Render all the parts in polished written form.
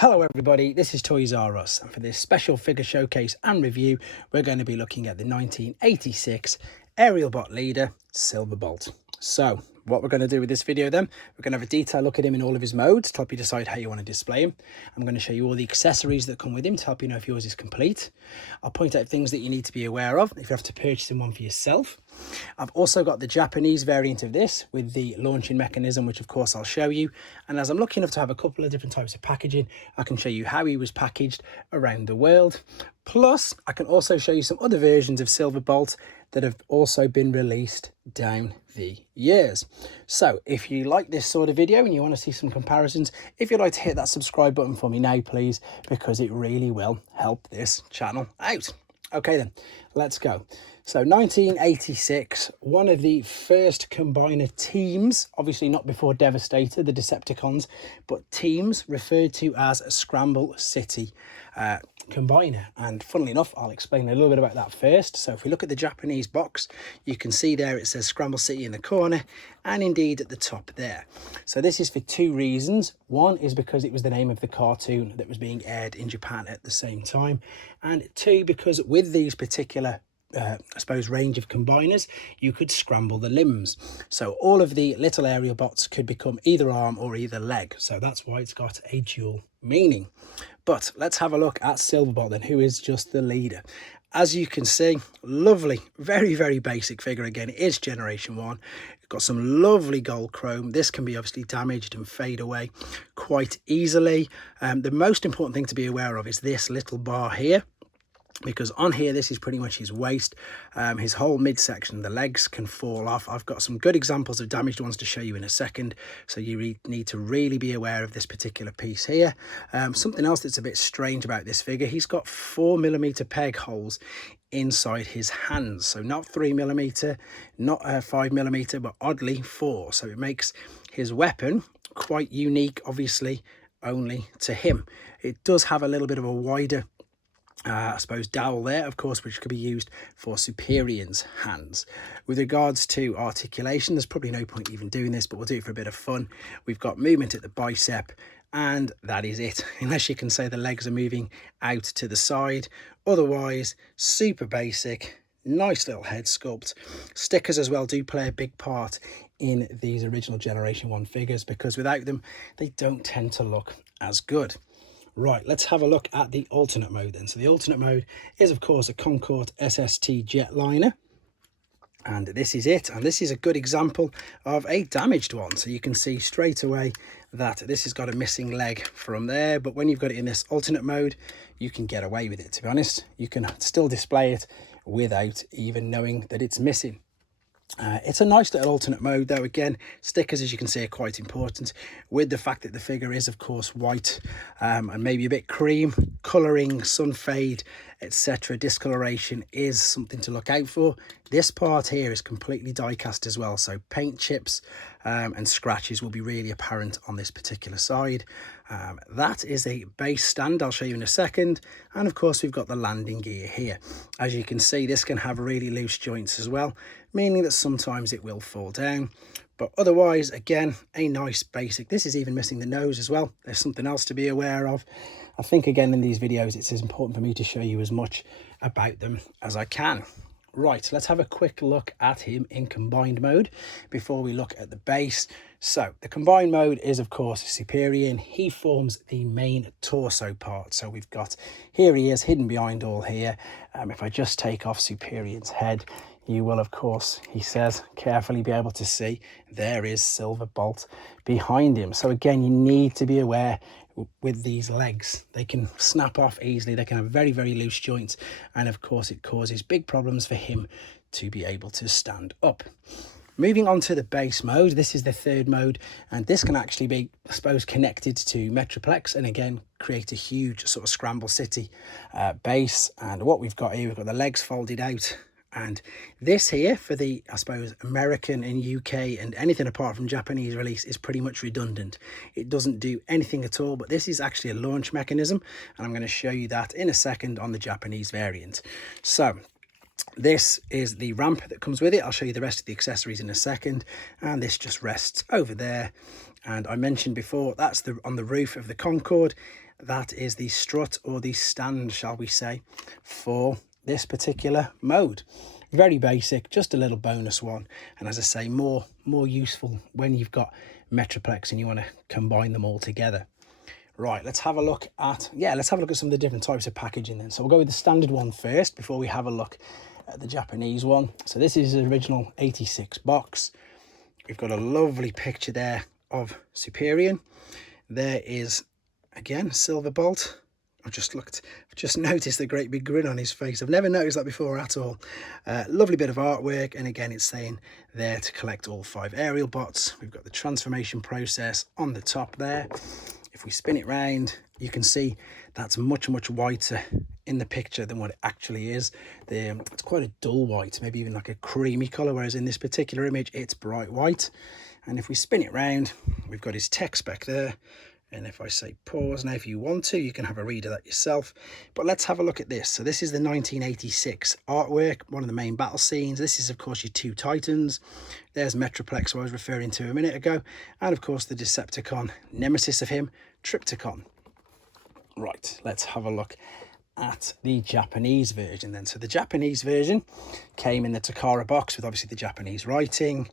Hello everybody, this is Toys R Us, and for this special figure showcase and review, we're going to be looking at the 1986 aerial bot leader, Silverbolt. So, what we're going to do with this video then, we're going to have a detailed look at him in all of his modes to help you decide how you want to display him. I'm going to show you all the accessories that come with him to help you know if yours is complete. I'll point out things that you need to be aware of if you have to purchase one for yourself. I've also got the Japanese variant of this with the launching mechanism, which of course I'll show you. And as I'm lucky enough to have a couple of different types of packaging, I can show you how he was packaged around the world. Plus, I can also show you some other versions of Silverbolt that have also been released down the years. So if you like this sort of video and you want to see some comparisons, if you'd like to hit that subscribe button for me now, please, because it really will help this channel out. Okay then, let's go. So 1986, one of the first combiner teams, obviously not before Devastator, the Decepticons, but teams referred to as a Scramble City combiner. And funnily enough, I'll explain a little bit about that first. So if we look at the Japanese box, you can see there it says Scramble City in the corner and indeed at the top there. So this is for two reasons. One is because it was the name of the cartoon that was being aired in Japan at the same time. And two, because with these particular I suppose range of combiners, you could scramble the limbs, so all of the little aerial bots could become either arm or either leg, so that's why it's got a dual meaning. But let's have a look at Silverbolt then, who is just the leader. As you can see, lovely, very basic figure. Again, it is generation 1. It's got some lovely gold chrome. This can be obviously damaged and fade away quite easily. The most important thing to be aware of is this little bar here, because on here, this is pretty much his waist. His whole midsection, the legs can fall off. I've got some good examples of damaged ones to show you in a second, so you need to really be aware of this particular piece here. Something else that's a bit strange about this figure, he's got 4mm peg holes inside his hands, so not 3mm, not 5mm, but oddly 4, so it makes his weapon quite unique, obviously only to him. It does have a little bit of a wider I suppose dowel there, of course, which could be used for Superior's hands. With regards to articulation, there's probably no point even doing this, but we'll do it for a bit of fun. We've got movement at the bicep, and that is it, unless you can say the legs are moving out to the side. Otherwise, super basic, nice little head sculpt. Stickers as well do play a big part in these original Generation 1 figures, because without them, they don't tend to look as good. Right, let's have a look at the alternate mode then. So the alternate mode is, of course, a Concorde SST jetliner. And this is it. And this is a good example of a damaged one. So you can see straight away that this has got a missing leg from there. But when you've got it in this alternate mode, you can get away with it, to be honest. You can still display it without even knowing that it's missing. It's a nice little alternate mode though. Again, stickers, as you can see, are quite important, with the fact that the figure is of course white and maybe a bit cream. Colouring, sun fade, etc., discoloration is something to look out for. This part here is completely die cast as well, so paint chips and scratches will be really apparent on this particular side. That is a base stand, I'll show you in a second, and of course we've got the landing gear here. As you can see, this can have really loose joints as well, meaning that sometimes it will fall down, but otherwise, again, a nice basic. This is even missing the nose as well. There's something else to be aware of. I think again in these videos it's as important for me to show you as much about them as I can. Right, let's have a quick look at him in combined mode before we look at the base. So the combined mode is of course Superior, and he forms the main torso part. So we've got, here he is hidden behind all here. If I just take off Superior's head, you will of course, he says, carefully be able to see there is Silverbolt behind him. So again, you need to be aware with these legs, they can snap off easily, they can have very loose joints, and of course it causes big problems for him to be able to stand up. Moving on to the base mode, this is the third mode, and this can actually be, I suppose, connected to Metroplex, and again create a huge sort of Scramble City base. And what we've got here, we've got the legs folded out, and this here for the, I suppose, American and UK and anything apart from Japanese release is pretty much redundant. It doesn't do anything at all, but this is actually a launch mechanism, and I'm going to show you that in a second on the Japanese variant. So this is the ramp that comes with it. I'll show you the rest of the accessories in a second, and this just rests over there. And I mentioned before, that's on the roof of the Concorde. that is the strut, or the stand, shall we say, for this particular mode. Very basic, just a little bonus one, and as I say, more useful when you've got Metroplex and you want to combine them all together. Right, let's have a look at some of the different types of packaging then. So we'll go with the standard one first before we have a look at the Japanese one. So this is the original 86 box. We've got a lovely picture there of Superior. There is, again, silverbolt. I've just noticed the great big grin on his face. I've never noticed that before at all. Lovely bit of artwork, and again, it's saying there to collect all 5 aerial bots. We've got the transformation process on the top there. If we spin it round, you can see that's much whiter in the picture than what it actually is. It's quite a dull white, maybe even like a creamy colour, whereas in this particular image, it's bright white. And if we spin it round, we've got his tech spec there. And if I say pause now, if you want to, you can have a read of that yourself. But let's have a look at this. So this is the 1986 artwork, one of the main battle scenes. This is, of course, your 2 Titans. There's Metroplex, who I was referring to a minute ago. And, of course, the Decepticon, nemesis of him, Tripticon. Right, let's have a look at the Japanese version then. So the Japanese version came in the Takara box with, obviously, the Japanese writing.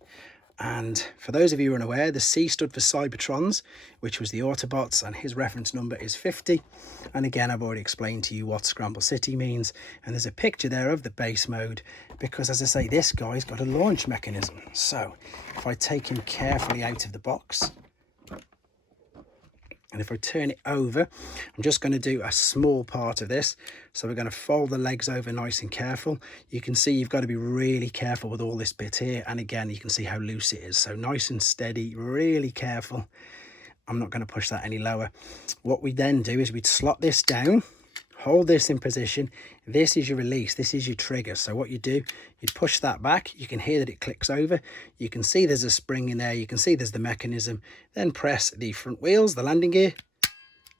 And for those of you who are unaware, the C stood for Cybertrons, which was the Autobots, and his reference number is 50. And again, I've already explained to you what Scramble City means. And there's a picture there of the base mode, because, as I say, this guy's got a launch mechanism. So if I take him carefully out of the box, and if I turn it over, I'm just going to do a small part of this. So we're going to fold the legs over nice and careful. You can see you've got to be really careful with all this bit here. And again, you can see how loose it is. So nice and steady, really careful. I'm not going to push that any lower. What we then do is we'd slot this down, hold this in position. This is your release. This is your trigger. So what you do, you'd push that back. You can hear that it clicks over. You can see there's a spring in there. You can see there's the mechanism. Then press the front wheels, the landing gear,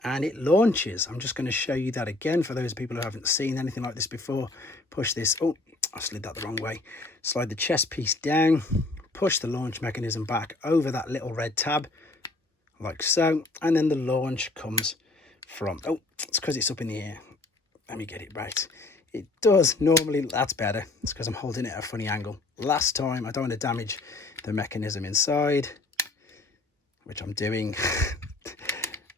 and it launches. I'm just going to show you that again for those people who haven't seen anything like this before. Push this. Oh, I slid that the wrong way. Slide the chest piece down. Push the launch mechanism back over that little red tab, like so. And then the launch comes from... Oh, it's because it's up in the air. Let me get it right. It does normally, that's better. It's because I'm holding it at a funny angle. Last time, I don't want to damage the mechanism inside, which I'm doing.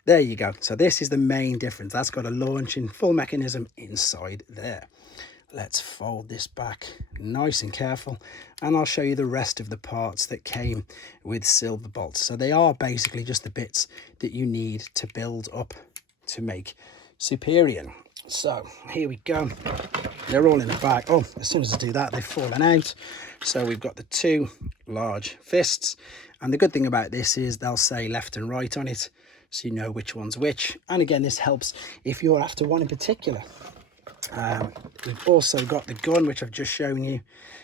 There you go. So this is the main difference. That's got a launching full mechanism inside there. Let's fold this back nice and careful, and I'll show you the rest of the parts that came with Silverbolt. So they are basically just the bits that you need to build up to make Superior. So here we go. They're all in the bag. Oh, as soon as I do that, they've fallen out. So we've got the 2 large fists. And the good thing about this is they'll say left and right on it, so you know which one's which. And again, this helps if you're after one in particular. We've also got the gun, which I've just shown you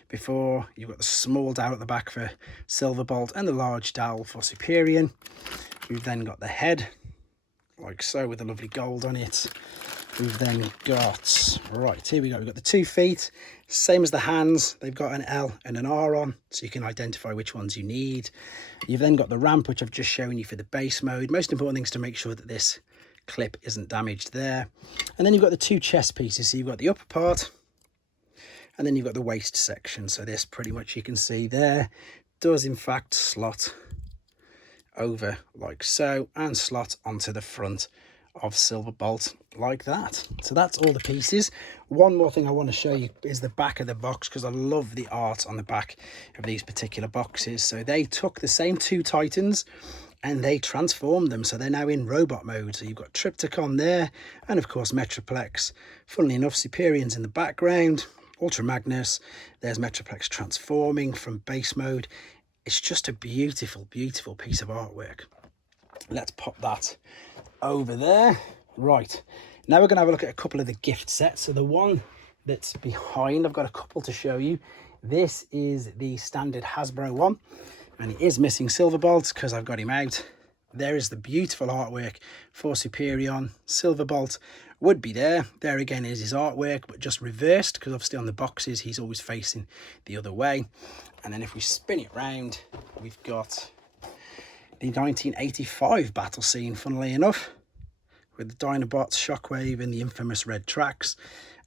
before. You've got the small dowel at the back for Silverbolt and the large dowel for Superior. We've then got the head, like so, with the lovely gold on it. We've then got, right, here we go. We've got the 2 feet, same as the hands. They've got an L and an R on, so you can identify which ones you need. You've then got the ramp, which I've just shown you for the base mode. Most important thing is to make sure that this clip isn't damaged there. And then you've got the 2 chest pieces. So you've got the upper part, and then you've got the waist section. So this pretty much, you can see there, does in fact slot over like so, and slot onto the front of Silverbolt like that. So that's all the pieces. One more thing I want to show you is the back of the box, because I love the art on the back of these particular boxes. So they took the same 2 Titans and they transformed them, so they're now in robot mode. So you've got Tripticon there, and of course Metroplex. Funnily enough, Superior's in the background. Ultra Magnus, there's Metroplex transforming from base mode. It's just a beautiful piece of artwork. Let's pop that over there. Right, now we're going to have a look at a couple of the gift sets. So the one that's behind, I've got a couple to show you. This is the standard Hasbro one, and it is missing Silverbolt because I've got him out. There is the beautiful artwork for Superior. Silverbolt would be there. There again is his artwork, but just reversed, because obviously on the boxes he's always facing the other way. And then if we spin it round, we've got the 1985 battle scene, funnily enough, with the Dinobots, Shockwave and the infamous red tracks.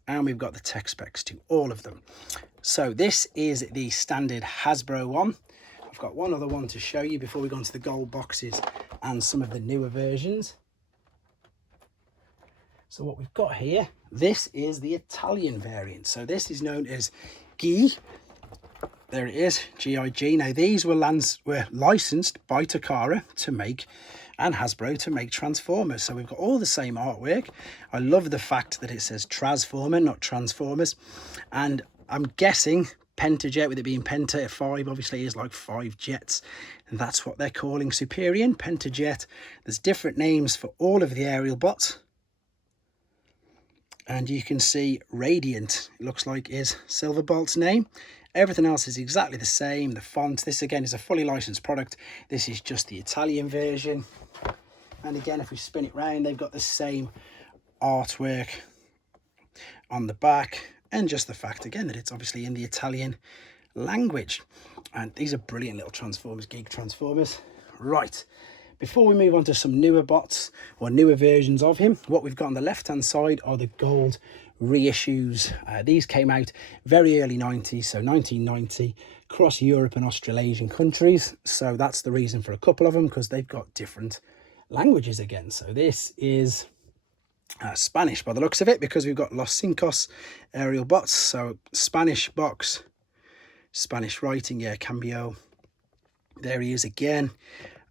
And we've got the tech specs to all of them. So this is the standard Hasbro one. I've got one other one to show you before we go into the gold boxes and some of the newer versions. So what we've got here, this is the Italian variant. So this is known as Gi. There it is, G-I-G. Now these were licensed by Takara to make, and Hasbro to make Transformers. So we've got all the same artwork. I love the fact that it says Transformer, not Transformers. And I'm guessing Pentajet, with it being Penta 5, obviously is like 5 jets. And that's what they're calling Superior, Pentajet. There's different names for all of the aerial bots. And you can see Radiant, it looks like, is Silverbolt's name. Everything else is exactly the same. The font, this again is a fully licensed product. This is just the Italian version. And again, if we spin it round, they've got the same artwork on the back. And just the fact, again, that it's obviously in the Italian language. And these are brilliant little Transformers, Geek Transformers. Right, before we move on to some newer bots or newer versions of him, what we've got on the left-hand side are the gold reissues. These came out very early 90s, so 1990, across Europe and Australasian countries. So that's the reason for a couple of them, because they've got different languages again. So this is Spanish by the looks of it, because we've got Los Cinco aerial bots. So Spanish box, Spanish writing, yeah, cambio. There he is again.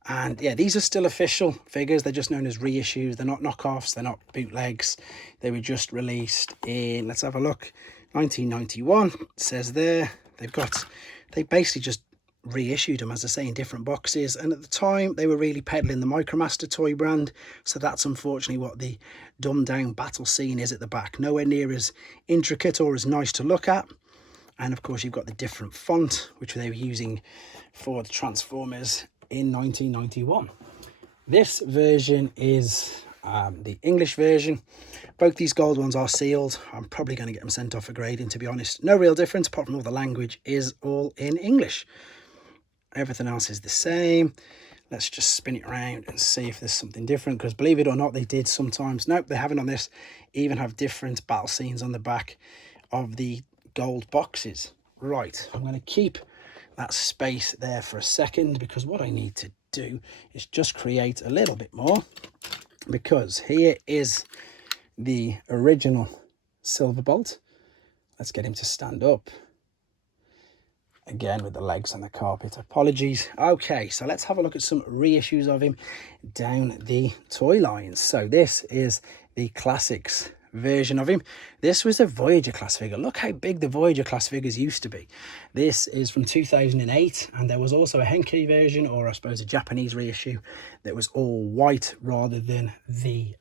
And yeah, these are still official figures. They're just known as reissues. They're not knockoffs. They're not bootlegs. They were just released in, let's have a look, 1991. It says there. They basically just reissued them, as I say, in different boxes. And at the time, they were really peddling the Micromaster toy brand. So that's unfortunately what the dumbed down battle scene is at the back. Nowhere near as intricate or as nice to look at. And of course, you've got the different font, which they were using for the Transformers in 1991. This version is the English version. Both these gold ones are sealed. I'm probably going to get them sent off for grading, to be honest. No real difference, apart from all the language is all in English. Everything else is the same. Let's just spin it around and see if there's something different, because believe it or not, they did sometimes. Nope, they haven't on this. Even have different battle scenes on the back of the gold boxes. Right, I'm going to keep that space there for a second, because what I need to do is just create a little bit more, because here is the original Silverbolt. Let's get him to stand up again with the legs on the carpet. Apologies. Okay, so let's have a look at some reissues of him down the toy lines. So this is the classics version of him. This was a Voyager class figure. Look how big the Voyager class figures used to be. This is from 2008, and there was also a Henkei version, or I suppose a Japanese reissue, that was all white rather than the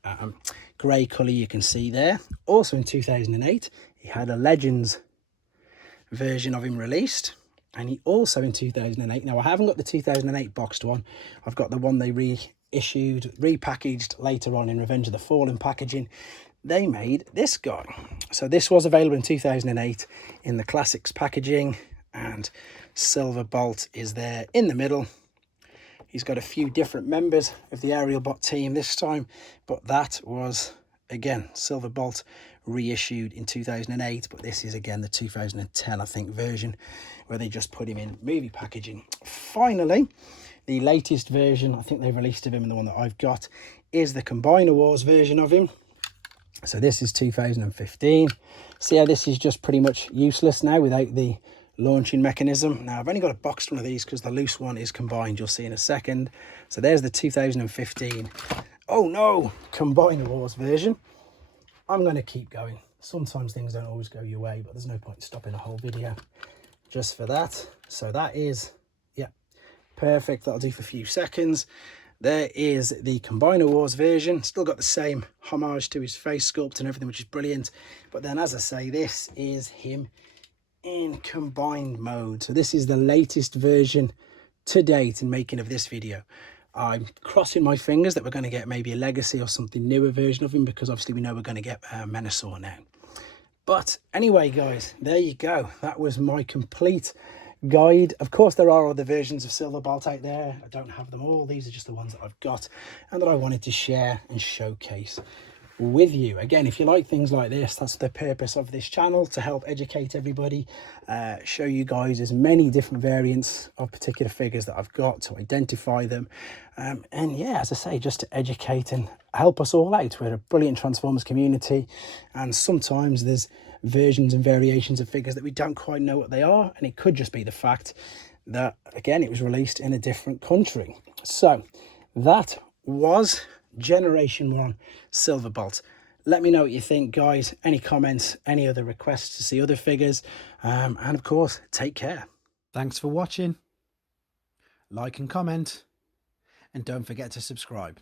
grey colour you can see there. Also in 2008, he had a Legends version of him released, and he also in 2008, now I haven't got the 2008 boxed one, I've got the one they reissued, repackaged later on in Revenge of the Fallen packaging. They made this guy. So this was available in 2008 in the classics packaging, and Silverbolt is there in the middle. He's got a few different members of the aerial bot team this time, but that was again Silverbolt reissued in 2008, but this is again the 2010 I think version, where they just put him in movie packaging. Finally, the latest version, I think they released of him, and the one that I've got is the Combiner Wars version of him. So this is 2015. See how this is just pretty much useless now without the launching mechanism. Now I've only got a boxed one of these because the loose one is combined, you'll see in a second. So there's the 2015, oh no, Combiner Wars version. I'm going to keep going. Sometimes things don't always go your way, but there's no point in stopping a whole video just for that. So that is, yeah, perfect. That'll do for a few seconds. There is the Combiner Wars version. Still got the same homage to his face sculpt and everything, which is brilliant. But then, as I say, this is him in combined mode. So this is the latest version to date in making of this video. I'm crossing my fingers that we're going to get maybe a Legacy or something newer version of him, because obviously we know we're going to get Menasor now. But anyway, guys, there you go. That was my complete guide. Of course, there are other versions of silverbolt out there. I don't have them all. These are just the ones that I've got and that I wanted to share and showcase with you. Again, if you like things like this, that's the purpose of this channel, to help educate everybody, show you guys as many different variants of particular figures that I've got, to identify them, and yeah, as I say, just to educate and help us all out. We're a brilliant Transformers community, and sometimes there's versions and variations of figures that we don't quite know what they are, and it could just be the fact that, again, it was released in a different country. So that was Generation 1 Silverbolt. Let me know what you think, guys. Any comments, any other requests to see other figures, and of course, take care. Thanks for watching. Like and comment, and don't forget to subscribe.